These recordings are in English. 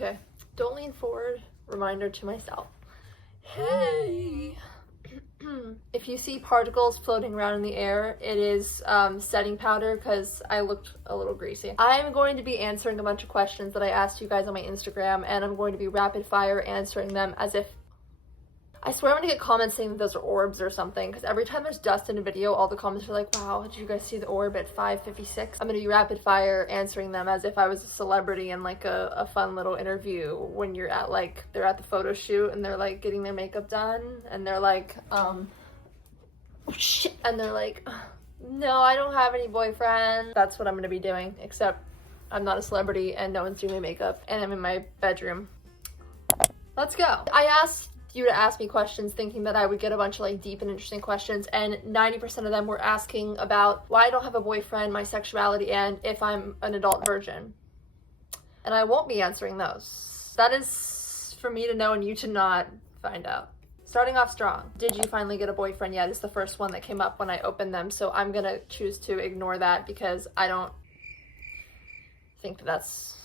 Okay, don't lean forward. Reminder to myself. Hey! If you see particles floating around in the air, it is setting powder because I looked a little greasy. I'm going to be answering a bunch of questions that I asked you guys on my Instagram, and I'm going to be rapid fire answering them as if... I swear I'm gonna get comments saying that those are orbs or something, because every time there's dust in a video, all the comments are like, wow, did you guys see the orb at 5:56? I'm gonna be rapid fire answering them as if I was a celebrity in like a fun little interview when you're at like, they're at the photo shoot and they're like getting their makeup done and they're like, oh shit, and they're like, no, I don't have any boyfriend. That's what I'm gonna be doing, except I'm not a celebrity and no one's doing my makeup and I'm in my bedroom. Let's go. I asked you to ask me questions thinking that I would get a bunch of like deep and interesting questions, and 90% of them were asking about why I don't have a boyfriend, my sexuality, and if I'm an adult virgin. And I won't be answering those. That is for me to know and you to not find out. Starting off strong. Did you finally get a boyfriend yet? Is the first one that came up when I opened them, so I'm gonna choose to ignore that because I don't think that that's...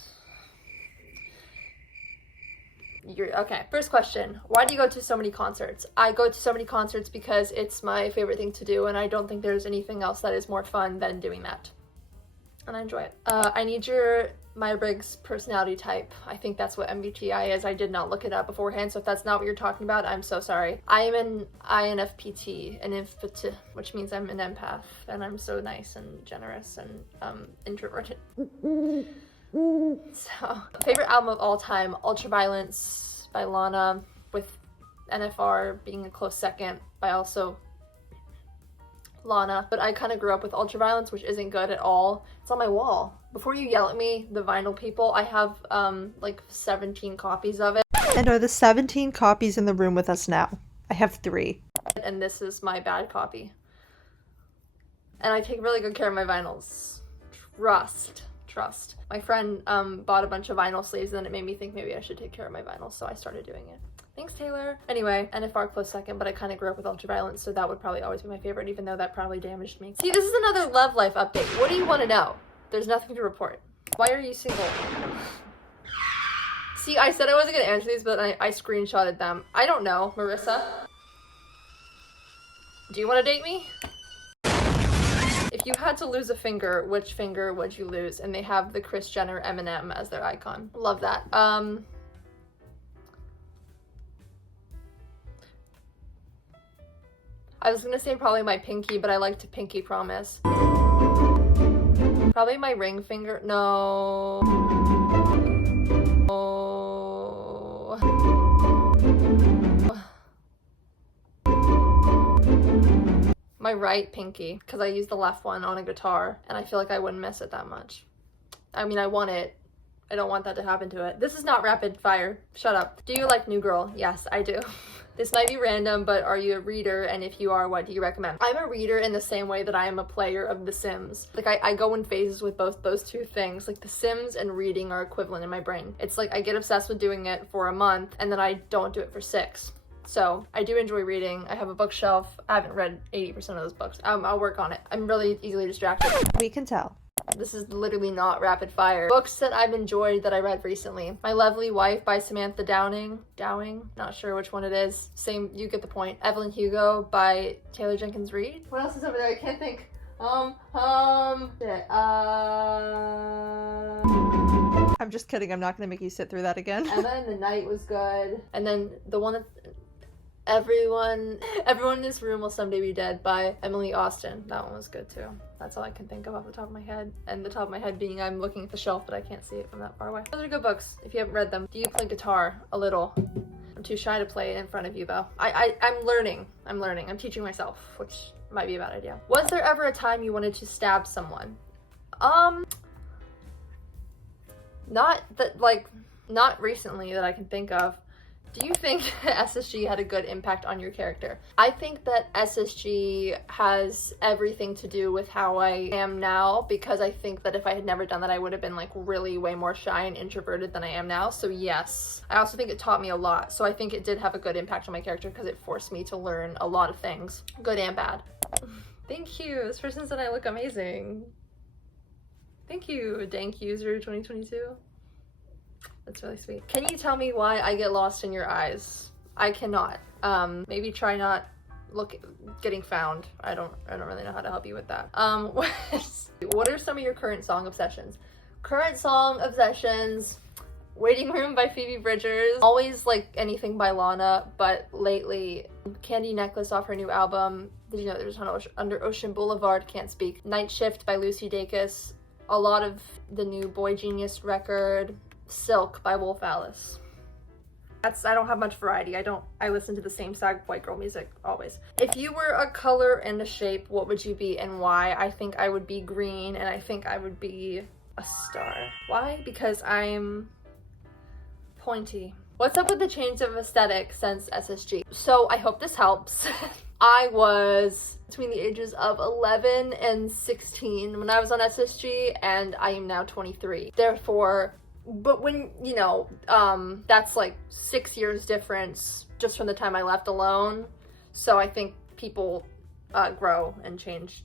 Okay, first question. Why do you go to so many concerts? I go to so many concerts because it's my favorite thing to do, and I don't think there's anything else that is more fun than doing that. And I enjoy it. I need your Myers-Briggs personality type. I think that's what MBTI is. I did not look it up beforehand, so if that's not what you're talking about, I'm so sorry. I am an INFPT, which means I'm an empath, and I'm so nice and generous and introverted. So, favorite album of all time, Ultraviolence by Lana, with NFR being a close second by also Lana. But I kind of grew up with Ultraviolence, which isn't good at all. It's on my wall. Before you yell at me, the vinyl people, I have like 17 copies of it. And are the 17 copies in the room with us now? I have 3. And this is my bad copy. And I take really good care of my vinyls. Trust. My friend bought a bunch of vinyl sleeves and then it made me think maybe I should take care of my vinyls, so I started doing it. Thanks, Taylor. Anyway, NFR close second, but I kind of grew up with Ultraviolence, so that would probably always be my favorite, even though that probably damaged me. See, this is another love life update. What do you want to know? There's nothing to report. Why are you single? See, I said I wasn't going to answer these, but I screenshotted them. I don't know, Marissa. Do you want to date me? If you had to lose a finger, which finger would you lose? And they have the Kris Jenner M&M as their icon. Love that. I was gonna say probably my pinky, but I like to pinky promise. Probably my ring finger. No. My right pinky, because I use the left one on a guitar and I feel like I wouldn't miss it that much. I mean, I want it. I don't want that to happen to it. This is not rapid fire. Shut up. Do you like New Girl? Yes, I do. This might be random, but are you a reader? And if you are, what do you recommend? I'm a reader in the same way that I am a player of The Sims. Like, I go in phases with both those two things. Like, The Sims and reading are equivalent in my brain. It's like I get obsessed with doing it for a month and then I don't do it for 6. So I do enjoy reading. I have a bookshelf. I haven't read 80% of those books. I'll work on it. I'm really easily distracted. We can tell. This is literally not rapid fire. Books that I've enjoyed that I read recently. My Lovely Wife by Samantha Downing. Not sure which one it is. Same, you get the point. Evelyn Hugo by Taylor Jenkins Reid. What else is over there? I can't think. Shit. I'm just kidding. I'm not gonna make you sit through that again. Emma in the Night was good. And then the one that Everyone in this room will someday be dead by Emily Austen. That one was good too. That's all I can think of off the top of my head. And the top of my head being I'm looking at the shelf, but I can't see it from that far away. Those are good books if you haven't read them. Do you play guitar? A little. I'm too shy to play it in front of you though. I'm learning. I'm teaching myself, which might be a bad idea. Was there ever a time you wanted to stab someone? Not recently that I can think of. Do you think SSG had a good impact on your character? I think that SSG has everything to do with how I am now, because I think that if I had never done that, I would have been like really way more shy and introverted than I am now. So yes. I also think it taught me a lot. So I think it did have a good impact on my character because it forced me to learn a lot of things, good and bad. Thank you. This person said I look amazing. Thank you, Dank User 2022. That's really sweet. Can you tell me why I get lost in your eyes? I cannot. Maybe try not getting found. I don't really know how to help you with that. What are some of your current song obsessions? Current song obsessions, Waiting Room by Phoebe Bridgers. Always like anything by Lana, but lately, Candy Necklace off her new album. Did you know there's one Under Ocean Boulevard, Can't Speak. Night Shift by Lucy Dacus. A lot of the new Boy Genius record. Silk by Wolf Alice. I don't have much variety. I listen to the same sad white girl music always. If you were a color and a shape, what would you be and why? I think I would be green, and I think I would be a star. Why? Because I'm pointy. What's up with the change of aesthetic since SSG? So I hope this helps. I was between the ages of 11 and 16 when I was on SSG, and I am now 23. Therefore, but when, you know, that's like 6 years difference just from the time I left alone. So I think people grow and change.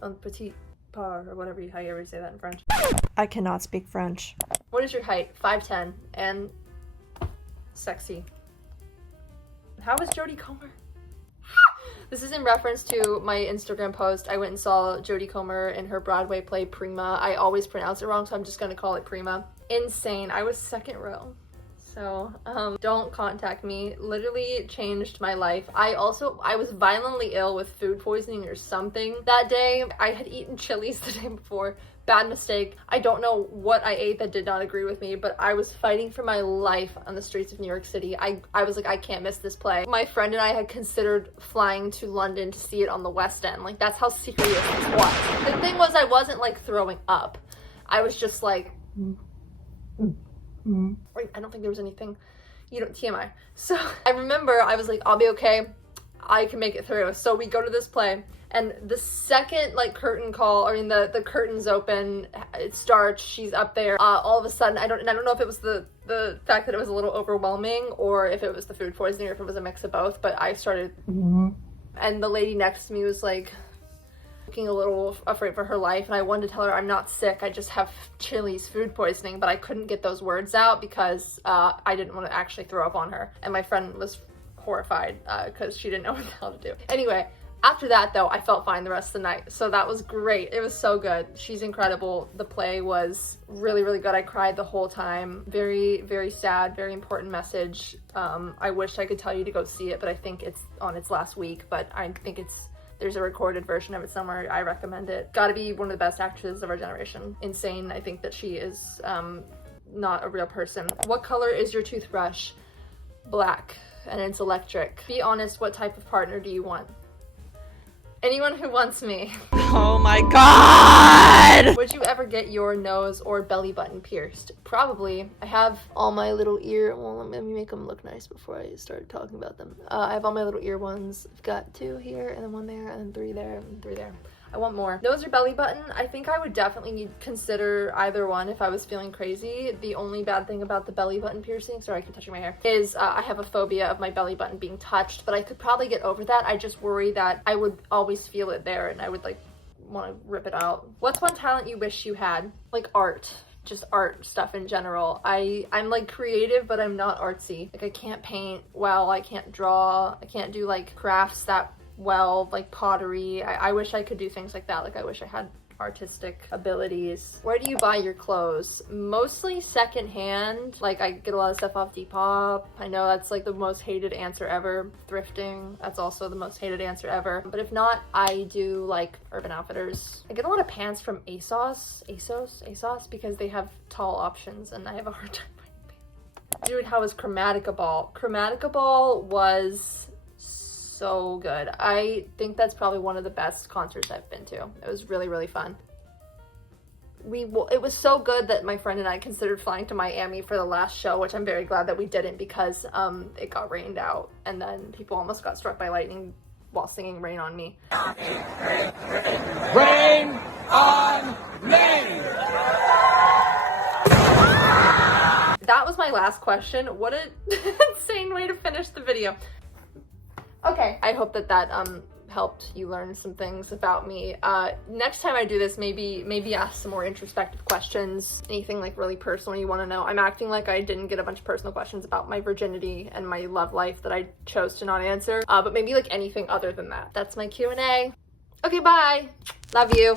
Un petit pas, or whatever, how you ever say that in French. I cannot speak French. What is your height? 5'10", and sexy. How is Jodie Comer? This is in reference to my Instagram post. I went and saw Jodie Comer in her Broadway play Prima. I always pronounce it wrong, so I'm just gonna call it Prima. Insane. I was second row. So, don't contact me. Literally changed my life. I was violently ill with food poisoning or something that day. I had eaten Chili's the day before. Bad mistake. I don't know what I ate that did not agree with me, but I was fighting for my life on the streets of New York City. I was like, I can't miss this play. My friend and I had considered flying to London to see it on the West End. Like, that's how serious this was. The thing was, I wasn't like throwing up. I was just like, wait, I don't think there was anything, TMI. So I remember I was like, I'll be okay. I can make it through. So we go to this play, and the second like curtain call, the curtains open, it starts, she's up there. All of a sudden, I don't know if it was the fact that it was a little overwhelming, or if it was the food poisoning, or if it was a mix of both, but I started, and the lady next to me was like, looking a little afraid for her life, and I wanted to tell her I'm not sick, I just have Chili's food poisoning, but I couldn't get those words out because I didn't want to actually throw up on her, and my friend was horrified because she didn't know what the hell to do. Anyway, after that though, I felt fine the rest of the night, so that was great. It was so good. She's incredible. The play was really, really good. I cried the whole time. Very, very sad, very important message. I wish I could tell you to go see it, but I think it's on its last week, but I think there's a recorded version of it somewhere. I recommend it. Gotta be one of the best actresses of our generation. Insane. I think that she is not a real person. What color is your toothbrush? Black, and it's electric. Be honest, what type of partner do you want? Anyone who wants me. Oh my god! Would you ever get your nose or belly button pierced? Probably. I have all my little let me make them look nice before I start talking about them. I have all my little ear ones. I've got 2 here, and then 1 there, and then 3 there, and 3 there. I want more. Nose or belly button? I think I would definitely consider either one if I was feeling crazy. The only bad thing about the belly button piercing, sorry I keep touching my hair, is I have a phobia of my belly button being touched, but I could probably get over that. I just worry that I would always feel it there and I would like want to rip it out. What's one talent you wish you had? Like art. Just art stuff in general. I'm like creative, but I'm not artsy. Like I can't paint well, I can't draw, I can't do like crafts that well, like pottery. I wish I could do things like that. Like I wish I had artistic abilities. Where do you buy your clothes? Mostly secondhand. Like I get a lot of stuff off Depop. I know that's like the most hated answer ever. Thrifting, that's also the most hated answer ever. But if not, I do like Urban Outfitters. I get a lot of pants from ASOS, because they have tall options and I have a hard time finding pants. Dude, how was Chromatica Ball? Chromatica Ball was so good. I think that's probably one of the best concerts I've been to. It was really, really fun. It was so good that my friend and I considered flying to Miami for the last show, which I'm very glad that we didn't because it got rained out and then people almost got struck by lightning while singing Rain on Me. Rain on me! That was my last question. What an insane way to finish the video. Okay, I hope that helped you learn some things about me. Next time I do this, maybe ask some more introspective questions, anything like really personal you want to know. I'm acting like I didn't get a bunch of personal questions about my virginity and my love life that I chose to not answer, but maybe like anything other than that. That's my Q&A. Okay, bye. Love you.